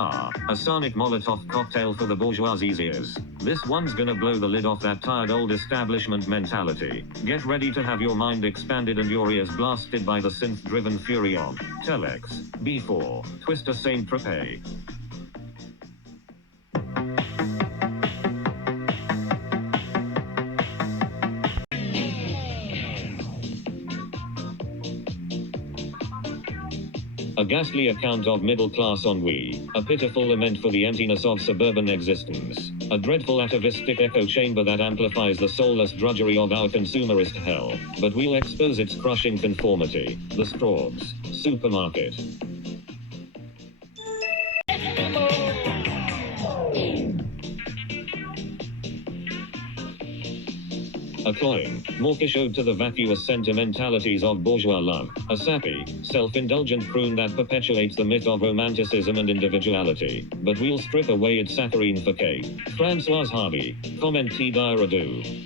A sonic Molotov cocktail for the bourgeoisie's ears. This one's gonna blow the lid off that tired old establishment mentality. Get ready to have your mind expanded and your ears blasted by the synth-driven fury of Telex, B4, Twister Saint-Tropez. A ghastly account of middle-class ennui, a pitiful lament for the emptiness of suburban existence, a dreadful atavistic echo chamber that amplifies the soulless drudgery of our consumerist hell, but we'll expose its crushing conformity, the Straub's supermarket. A cloying, mawkish ode to the vacuous sentimentalities of bourgeois love, a sappy, self-indulgent croon that perpetuates the myth of romanticism and individuality, but we'll strip away its saccharine facade. Françoise Hardy, comment T-Diradou.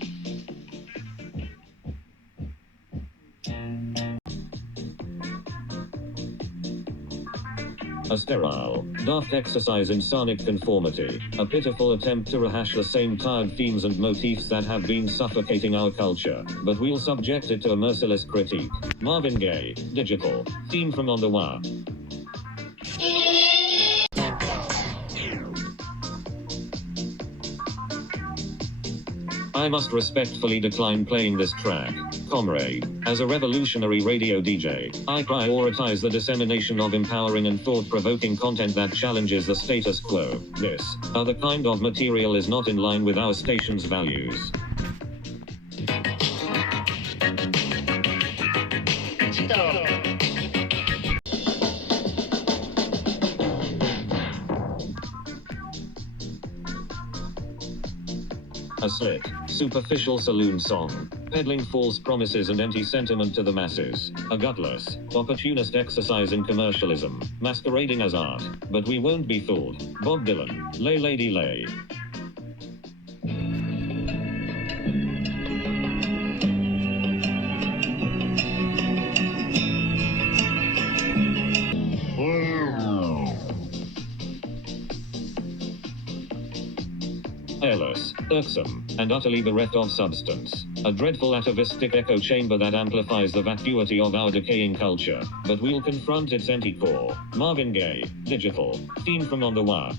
A sterile, daft exercise in sonic conformity, a pitiful attempt to rehash the same tired themes and motifs that have been suffocating our culture, but we'll subject it to a merciless critique. Marvin Gaye, Digital, theme from On the Wire. I must respectfully decline playing this track, comrade. As a revolutionary radio DJ, I prioritize the dissemination of empowering and thought-provoking content that challenges the status quo. This other kind of material is not in line with our station's values. A slick, superficial saloon song, peddling false promises and empty sentiment to the masses. A gutless, opportunist exercise in commercialism, masquerading as art. But we won't be fooled. Bob Dylan, Lay Lady Lay. Airless, irksome, and utterly bereft of substance. A dreadful atavistic echo chamber that amplifies the vacuity of our decaying culture, but we'll confront its empty core. Marvin Gaye, Digital, theme from On the Wire.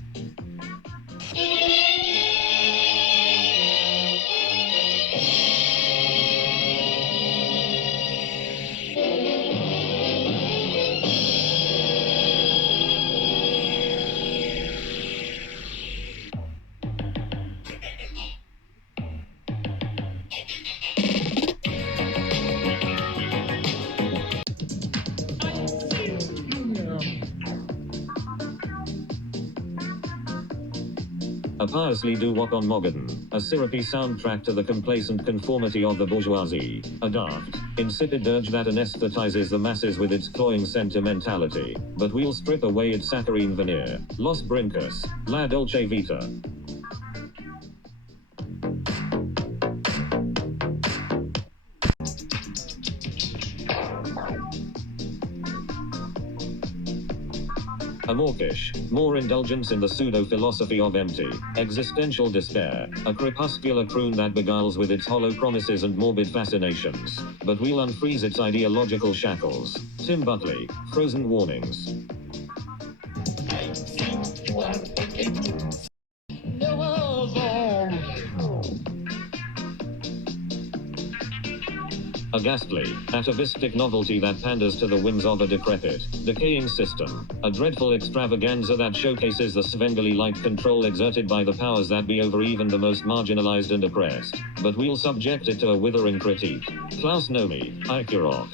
A piously doo-wop on Mogadon, a syrupy soundtrack to the complacent conformity of the bourgeoisie, a daft, insipid dirge that anesthetizes the masses with its cloying sentimentality, but we'll strip away its saccharine veneer. Los Brincos, La Dolce Vita. A mawkish, more indulgence in the pseudo-philosophy of empty, existential despair, a crepuscular croon that beguiles with its hollow promises and morbid fascinations, but we'll unfreeze its ideological shackles. Tim Buckley, Frozen Warnings. A ghastly, atavistic novelty that panders to the whims of a decrepit, decaying system. A dreadful extravaganza that showcases the Svengali-like control exerted by the powers that be over even the most marginalized and oppressed. But we'll subject it to a withering critique. Klaus Nomi, Ikurok.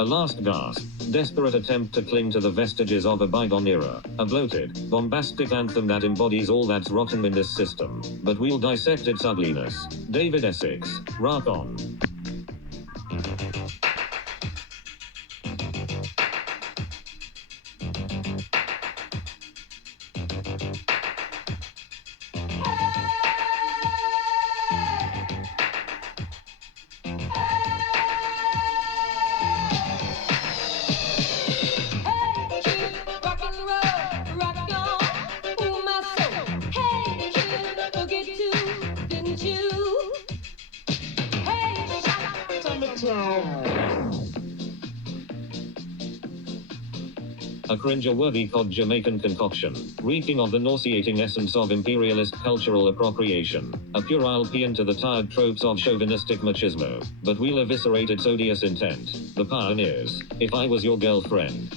A last gasp, desperate attempt to cling to the vestiges of a bygone era, a bloated, bombastic anthem that embodies all that's rotten in this system, but we'll dissect its ugliness. David Essex, Rock On. A cringe-worthy cod Jamaican concoction, reeking of the nauseating essence of imperialist cultural appropriation. A puerile paean to the tired tropes of chauvinistic machismo. But we'll eviscerate its odious intent. The Pioneers. If I Was Your Girlfriend.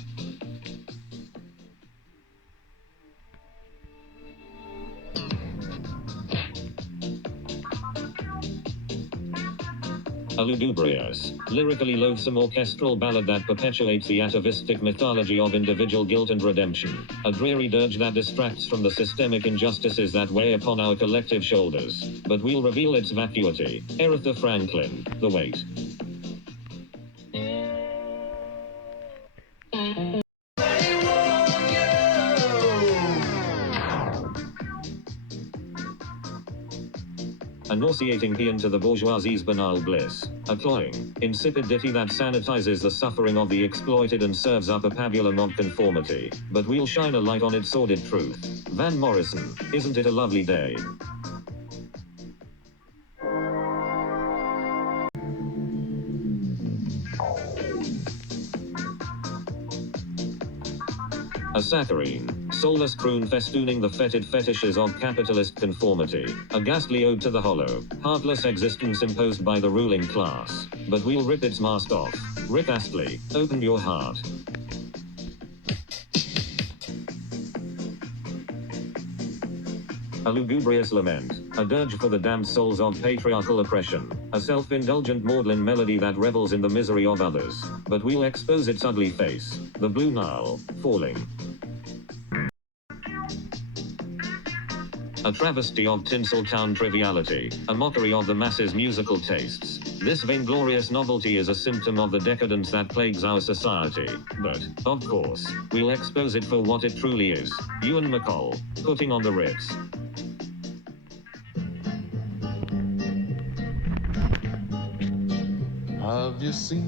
A lugubrious, lyrically loathsome orchestral ballad that perpetuates the atavistic mythology of individual guilt and redemption. A dreary dirge that distracts from the systemic injustices that weigh upon our collective shoulders. But we'll reveal its vacuity. Aretha Franklin, The Weight. A nauseating paean to the bourgeoisie's banal bliss. A cloying, insipid ditty that sanitizes the suffering of the exploited and serves up a pabulum of conformity. But we'll shine a light on its sordid truth. Van Morrison, Isn't It a Lovely Day? A saccharine, soulless croon festooning the fetid fetishes of capitalist conformity. A ghastly ode to the hollow, heartless existence imposed by the ruling class. But we'll rip its mask off. Rick Astley, Open Your Heart. A lugubrious lament, a dirge for the damned souls of patriarchal oppression, a self-indulgent maudlin melody that revels in the misery of others. But we'll expose its ugly face. The Blue Nile, Falling. A travesty of Tinseltown triviality, a mockery of the masses' musical tastes. This vainglorious novelty is a symptom of the decadence that plagues our society. But, of course, we'll expose it for what it truly is. Ewan MacColl, Putting on the Ritz. Have you seen